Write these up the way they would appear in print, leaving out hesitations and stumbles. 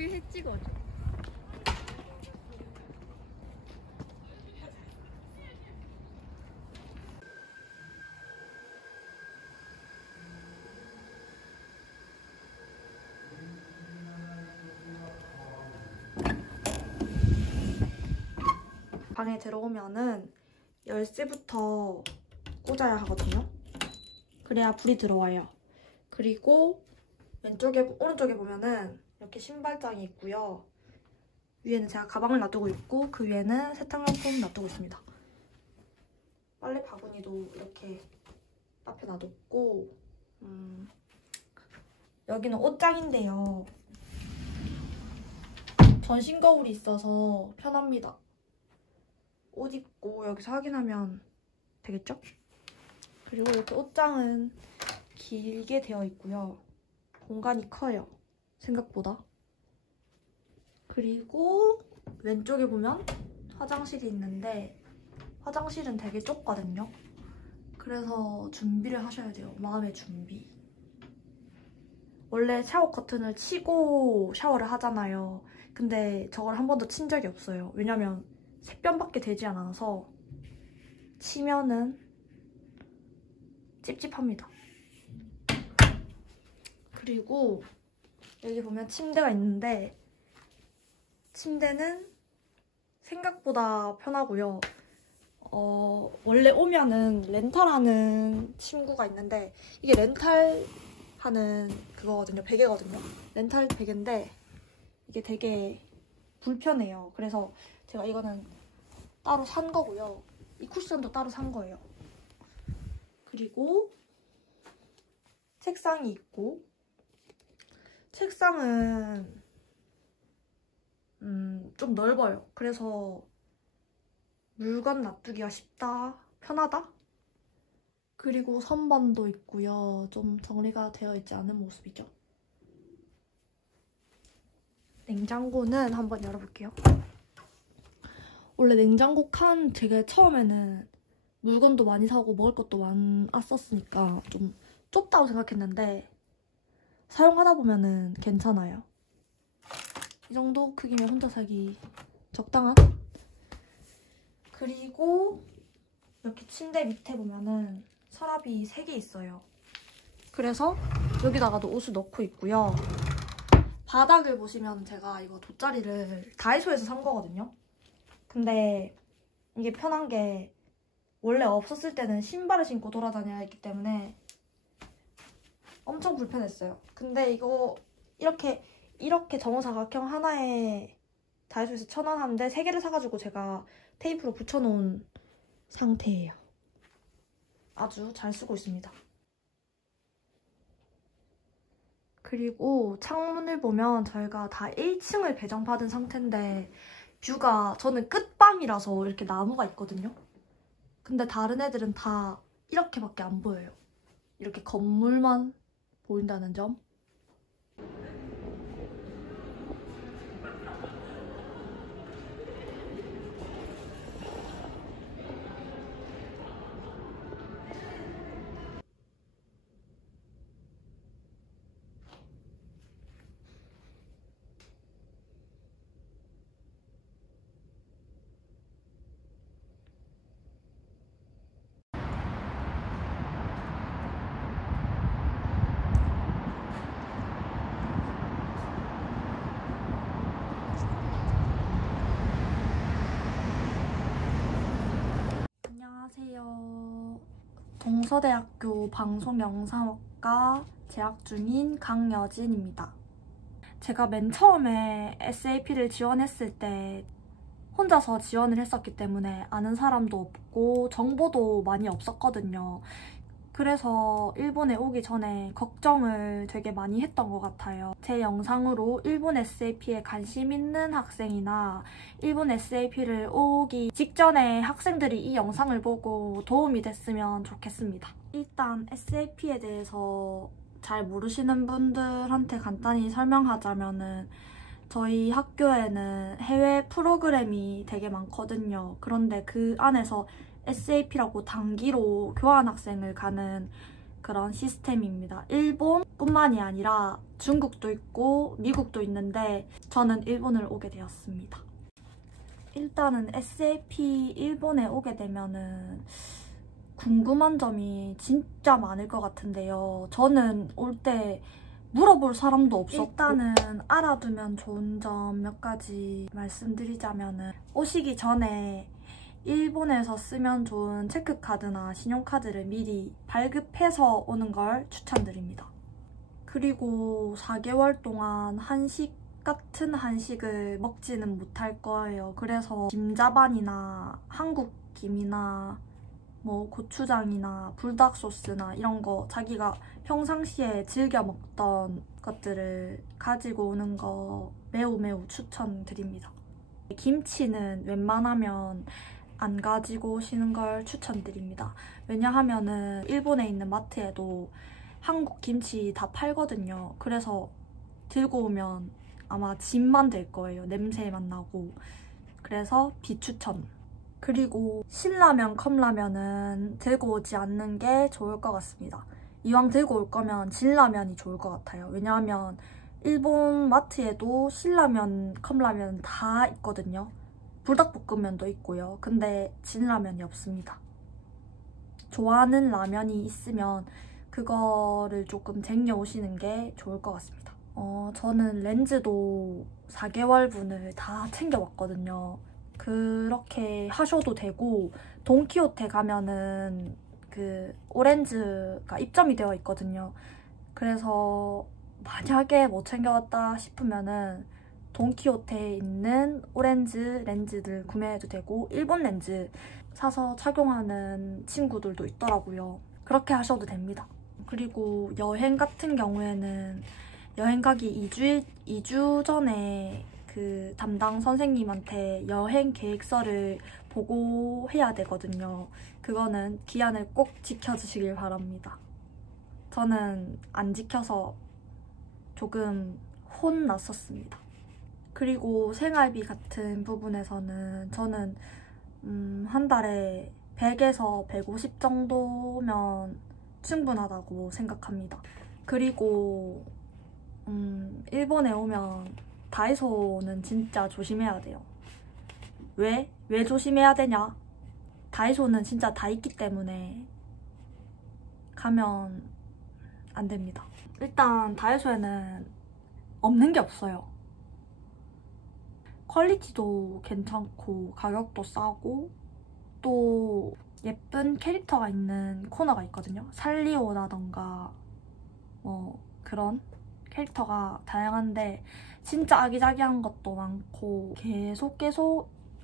저기 해 찍어줘. 방에 들어오면은 열쇠부터 꽂아야 하거든요. 그래야 불이 들어와요. 그리고 오른쪽에 보면은 이렇게 신발장이 있고요. 위에는 제가 가방을 놔두고 있고 그 위에는 세탁용품 놔두고 있습니다. 빨래 바구니도 이렇게 앞에 놔뒀고 여기는 옷장인데요. 전신 거울이 있어서 편합니다. 옷 입고 여기서 확인하면 되겠죠? 그리고 이렇게 옷장은 길게 되어 있고요. 공간이 커요. 생각보다. 그리고 왼쪽에 보면 화장실이 있는데 화장실은 되게 좁거든요. 그래서 준비를 하셔야 돼요. 마음의 준비. 원래 샤워 커튼을 치고 샤워를 하잖아요. 근데 저걸 한 번도 친 적이 없어요. 왜냐면 색변밖에 되지 않아서 치면은 찝찝합니다. 그리고 여기 보면 침대가 있는데 침대는 생각보다 편하고요. 원래 오면은 렌탈하는 친구가 있는데 이게 렌탈하는 그거거든요. 베개거든요. 렌탈 베개인데 이게 되게 불편해요. 그래서 제가 이거는 따로 산 거고요. 이 쿠션도 따로 산 거예요. 그리고 책상이 있고 책상은 좀 넓어요. 그래서 물건 놔두기가 쉽다, 편하다? 그리고 선반도 있고요. 좀 정리가 되어 있지 않은 모습이죠. 냉장고는 한번 열어볼게요. 원래 냉장고 칸 되게 처음에는 물건도 많이 사고 먹을 것도 많았었으니까 좀 좁다고 생각했는데 사용하다 보면은 괜찮아요. 이 정도 크기면 혼자 살기 적당한? 그리고 이렇게 침대 밑에 보면은 서랍이 3개 있어요. 그래서 여기다가도 옷을 넣고 있고요. 바닥을 보시면 제가 이거 돗자리를 다이소에서 산 거거든요. 근데 이게 편한 게 원래 없었을 때는 신발을 신고 돌아다녀야 했기 때문에 엄청 불편했어요. 근데 이거 이렇게 정사각형 하나에 다이소에서 1,000원 하는데 3개를 사가지고 제가 테이프로 붙여놓은 상태예요. 아주 잘 쓰고 있습니다. 그리고 창문을 보면 저희가 다 1층을 배정받은 상태인데 뷰가 저는 끝방이라서 이렇게 나무가 있거든요. 근데 다른 애들은 다 이렇게밖에 안 보여요. 이렇게 건물만 보인다는 점. 안녕하세요. 동서대학교 방송영상학과 재학 중인 강여진입니다. 제가 맨 처음에 SAP를 지원했을 때 혼자서 지원을 했었기 때문에 아는 사람도 없고 정보도 많이 없었거든요. 그래서 일본에 오기 전에 걱정을 되게 많이 했던 것 같아요. 제 영상으로 일본 SAP에 관심 있는 학생이나 일본 SAP를 오기 직전에 학생들이 이 영상을 보고 도움이 됐으면 좋겠습니다. 일단 SAP에 대해서 잘 모르시는 분들한테 간단히 설명하자면은 저희 학교에는 해외 프로그램이 되게 많거든요. 그런데 그 안에서 SAP라고 단기로 교환학생을 가는 그런 시스템입니다. 일본뿐만이 아니라 중국도 있고 미국도 있는데 저는 일본을 오게 되었습니다. 일단은 SAP 일본에 오게 되면은 궁금한 점이 진짜 많을 것 같은데요. 저는 올 때 물어볼 사람도 없었고 일단은 알아두면 좋은 점 몇 가지 말씀드리자면은 오시기 전에 일본에서 쓰면 좋은 체크카드나 신용카드를 미리 발급해서 오는 걸 추천드립니다. 그리고 4개월 동안 같은 한식을 먹지는 못할 거예요. 그래서 김자반이나 한국김이나 뭐 고추장이나 불닭 소스나 이런 거 자기가 평상시에 즐겨 먹던 것들을 가지고 오는 거 매우 추천드립니다. 김치는 웬만하면 안 가지고 오시는 걸 추천드립니다. 왜냐하면은 일본에 있는 마트에도 한국 김치 다 팔거든요. 그래서 들고 오면 아마 짐만 될 거예요. 냄새만 나고. 그래서 비추천. 그리고 신라면, 컵라면은 들고 오지 않는 게 좋을 것 같습니다. 이왕 들고 올 거면 진라면이 좋을 것 같아요. 왜냐하면 일본 마트에도 신라면, 컵라면 다 있거든요. 불닭볶음면도 있고요. 근데 진라면이 없습니다. 좋아하는 라면이 있으면 그거를 조금 쟁여 오시는 게 좋을 것 같습니다. 저는 렌즈도 4개월분을 다 챙겨왔거든요. 그렇게 하셔도 되고 돈키호테 가면은 그 오렌즈가 입점이 되어 있거든요. 그래서 만약에 못 챙겨왔다 싶으면은 돈키호테에 있는 오렌즈 렌즈들 구매해도 되고 일본 렌즈 사서 착용하는 친구들도 있더라고요. 그렇게 하셔도 됩니다. 그리고 여행 같은 경우에는 여행 가기 2주 전에 그 담당 선생님한테 여행 계획서를 보고해야 되거든요. 그거는 기한을 꼭 지켜주시길 바랍니다. 저는 안 지켜서 조금 혼났었습니다. 그리고 생활비 같은 부분에서는 저는 한 달에 100에서 150 정도면 충분하다고 생각합니다. 그리고 일본에 오면 다이소는 진짜 조심해야 돼요. 왜? 왜 조심해야 되냐? 다이소는 진짜 다 있기 때문에 가면 안 됩니다. 일단 다이소에는 없는 게 없어요. 퀄리티도 괜찮고 가격도 싸고 또 예쁜 캐릭터가 있는 코너가 있거든요. 살리오라던가 뭐 그런 캐릭터가 다양한데 진짜 아기자기한 것도 많고 계속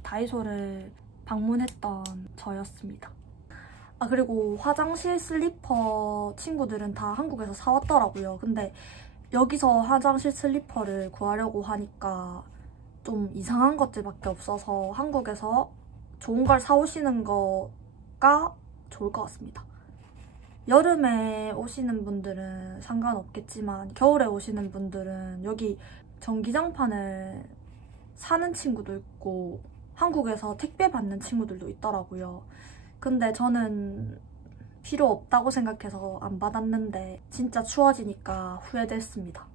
다이소를 방문했던 저였습니다. 아, 그리고 화장실 슬리퍼 친구들은 다 한국에서 사왔더라고요. 근데 여기서 화장실 슬리퍼를 구하려고 하니까 좀 이상한 것들밖에 없어서 한국에서 좋은 걸 사오시는 거가 좋을 것 같습니다. 여름에 오시는 분들은 상관없겠지만 겨울에 오시는 분들은 여기 전기장판을 사는 친구도 있고 한국에서 택배 받는 친구들도 있더라고요. 근데 저는 필요 없다고 생각해서 안 받았는데 진짜 추워지니까 후회됐습니다.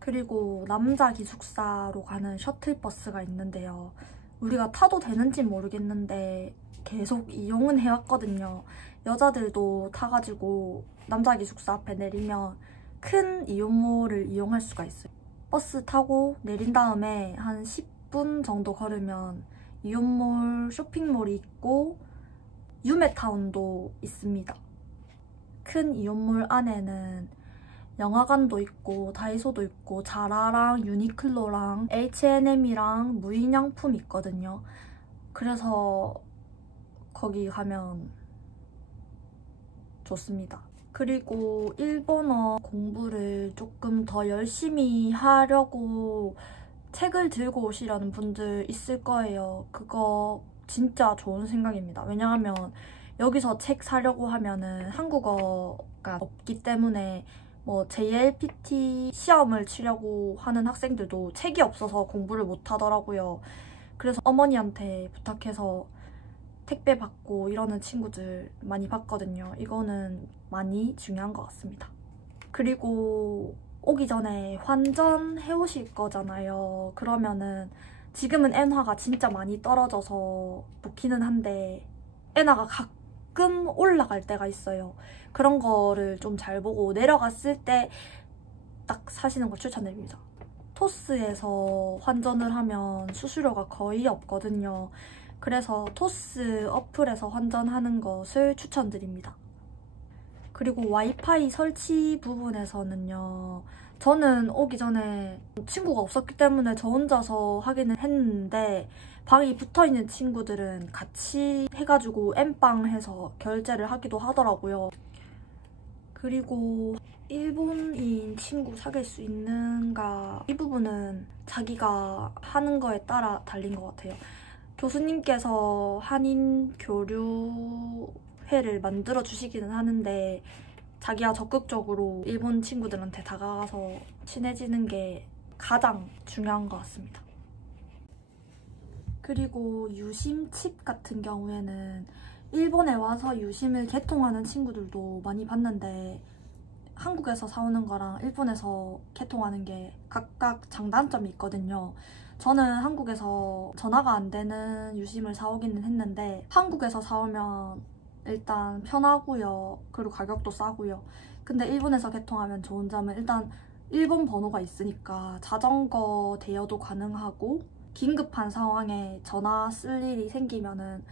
그리고 남자 기숙사로 가는 셔틀버스가 있는데요. 우리가 타도 되는지 모르겠는데 계속 이용은 해왔거든요. 여자들도 타가지고 남자 기숙사 앞에 내리면 큰 이용몰을 이용할 수가 있어요. 버스 타고 내린 다음에 한 10분 정도 걸으면 이온몰, 쇼핑몰이 있고 유메타운도 있습니다. 큰 이온몰 안에는 영화관도 있고 다이소도 있고 자라랑 유니클로랑 H&M이랑 무인양품이 있거든요. 그래서 거기 가면 좋습니다. 그리고 일본어 공부를 조금 더 열심히 하려고 책을 들고 오시려는 분들 있을 거예요. 그거 진짜 좋은 생각입니다. 왜냐하면 여기서 책 사려고 하면은 한국어가 없기 때문에 뭐 JLPT 시험을 치려고 하는 학생들도 책이 없어서 공부를 못 하더라고요. 그래서 어머니한테 부탁해서 택배 받고 이러는 친구들 많이 봤거든요. 이거는 많이 중요한 것 같습니다. 그리고 오기 전에 환전해 오실 거잖아요. 그러면은 지금은 엔화가 진짜 많이 떨어져서 좋기는 한데 엔화가 가끔 올라갈 때가 있어요. 그런 거를 좀 잘 보고 내려갔을 때 딱 사시는 걸 추천드립니다. 토스에서 환전을 하면 수수료가 거의 없거든요. 그래서 토스 어플에서 환전하는 것을 추천드립니다. 그리고 와이파이 설치 부분에서는요. 저는 오기 전에 친구가 없었기 때문에 저 혼자서 하기는 했는데 방이 붙어있는 친구들은 같이 해가지고 엠빵 해서 결제를 하기도 하더라고요. 그리고 일본인 친구 사귈 수 있는가 이 부분은 자기가 하는 거에 따라 달린 것 같아요. 교수님께서 한인 교류회를 만들어 주시기는 하는데 자기가 적극적으로 일본 친구들한테 다가가서 친해지는 게 가장 중요한 것 같습니다. 그리고 유심 칩 같은 경우에는 일본에 와서 유심을 개통하는 친구들도 많이 봤는데 한국에서 사오는 거랑 일본에서 개통하는 게 각각 장단점이 있거든요. 저는 한국에서 전화가 안 되는 유심을 사오기는 했는데 한국에서 사오면 일단 편하고요. 그리고 가격도 싸고요. 근데 일본에서 개통하면 좋은 점은 일단 일본 번호가 있으니까 자전거 대여도 가능하고 긴급한 상황에 전화 쓸 일이 생기면은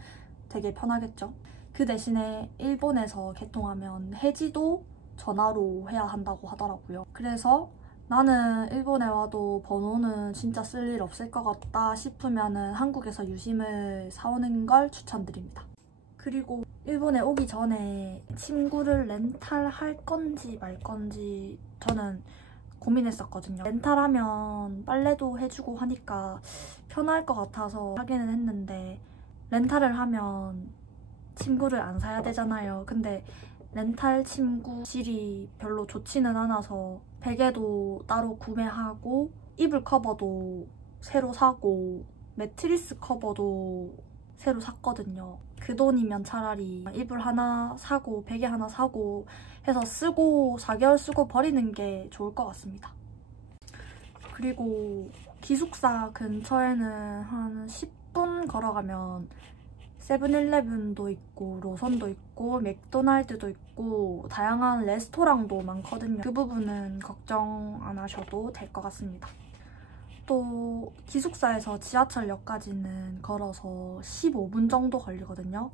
되게 편하겠죠. 그 대신에 일본에서 개통하면 해지도 전화로 해야 한다고 하더라고요. 그래서 나는 일본에 와도 번호는 진짜 쓸 일 없을 것 같다 싶으면은 한국에서 유심을 사오는 걸 추천드립니다. 그리고 일본에 오기 전에 친구를 렌탈할 건지 말 건지 저는 고민했었거든요. 렌탈하면 빨래도 해주고 하니까 편할 것 같아서 하기는 했는데 렌탈을 하면 침구를 안 사야 되잖아요. 근데 렌탈 침구실이 별로 좋지는 않아서 베개도 따로 구매하고 이불 커버도 새로 사고 매트리스 커버도 새로 샀거든요. 그 돈이면 차라리 이불 하나 사고 베개 하나 사고 해서 쓰고 4개월 쓰고 버리는 게 좋을 것 같습니다. 그리고 기숙사 근처에는 한 10분 걸어가면 세븐일레븐도 있고 로선도 있고 맥도날드도 있고 다양한 레스토랑도 많거든요. 그 부분은 걱정 안 하셔도 될 것 같습니다. 또 기숙사에서 지하철역까지는 걸어서 15분 정도 걸리거든요.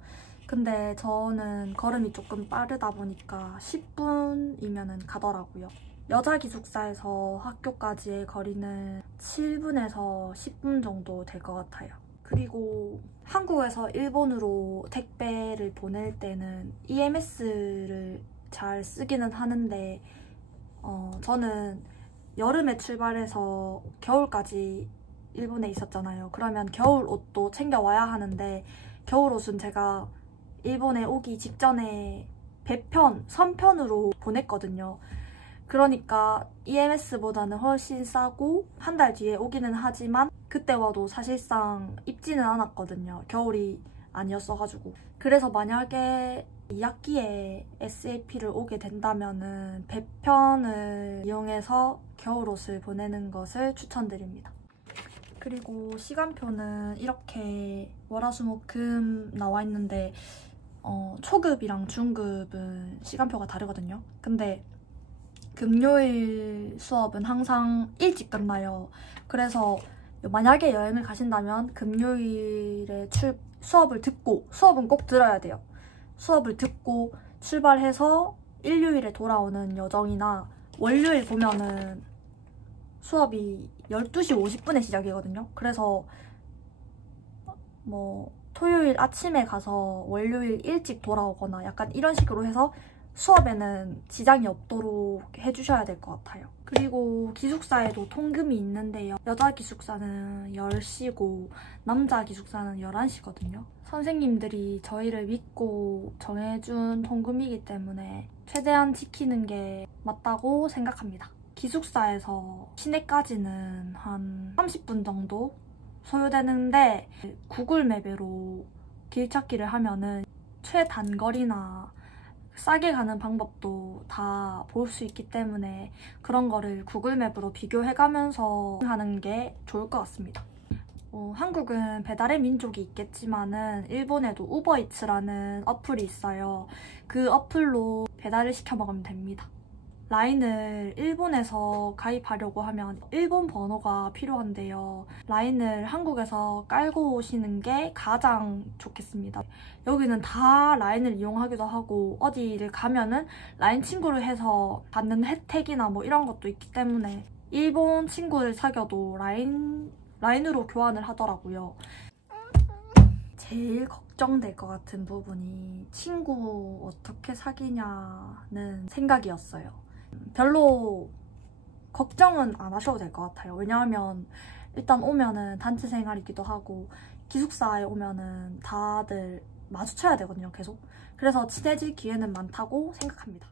근데 저는 걸음이 조금 빠르다 보니까 10분이면 가더라고요. 여자 기숙사에서 학교까지의 거리는 7분에서 10분 정도 될 것 같아요. 그리고 한국에서 일본으로 택배를 보낼 때는 EMS를 잘 쓰기는 하는데 저는 여름에 출발해서 겨울까지 일본에 있었잖아요. 그러면 겨울 옷도 챙겨와야 하는데 겨울 옷은 제가 일본에 오기 직전에 배편, 선편으로 보냈거든요. 그러니까 EMS보다는 훨씬 싸고 한 달 뒤에 오기는 하지만 그때 와도 사실상 입지는 않았거든요. 겨울이 아니었어가지고. 그래서 만약에 2학기에 SAP를 오게 된다면은 배편을 이용해서 겨울옷을 보내는 것을 추천드립니다. 그리고 시간표는 이렇게 월화수목금 나와 있는데 초급이랑 중급은 시간표가 다르거든요. 근데 금요일 수업은 항상 일찍 끝나요. 그래서 만약에 여행을 가신다면 금요일에 수업을 듣고, 수업은 꼭 들어야 돼요. 수업을 듣고 출발해서 일요일에 돌아오는 여정이나 월요일 보면은 수업이 12시 50분에 시작이거든요. 그래서 뭐 토요일 아침에 가서 월요일 일찍 돌아오거나 약간 이런 식으로 해서 수업에는 지장이 없도록 해주셔야 될 것 같아요. 그리고 기숙사에도 통금이 있는데요. 여자 기숙사는 10시고 남자 기숙사는 11시거든요. 선생님들이 저희를 믿고 정해준 통금이기 때문에 최대한 지키는 게 맞다고 생각합니다. 기숙사에서 시내까지는 한 30분 정도 소요되는데 구글 맵으로 길 찾기를 하면은 최단거리나 싸게 가는 방법도 다 볼 수 있기 때문에 그런 거를 구글 맵으로 비교해가면서 하는 게 좋을 것 같습니다. 한국은 배달의 민족이 있겠지만은 일본에도 우버이츠라는 어플이 있어요. 그 어플로 배달을 시켜 먹으면 됩니다. 라인을 일본에서 가입하려고 하면 일본 번호가 필요한데요. 라인을 한국에서 깔고 오시는 게 가장 좋겠습니다. 여기는 다 라인을 이용하기도 하고 어디를 가면은 라인 친구를 해서 받는 혜택이나 뭐 이런 것도 있기 때문에 일본 친구를 사귀어도 라인으로 교환을 하더라고요. 제일 걱정될 것 같은 부분이 친구 어떻게 사귀냐는 생각이었어요. 별로 걱정은 안 하셔도 될 것 같아요. 왜냐하면 일단 오면은 단체 생활이기도 하고 기숙사에 오면은 다들 마주쳐야 되거든요, 계속. 그래서 친해질 기회는 많다고 생각합니다.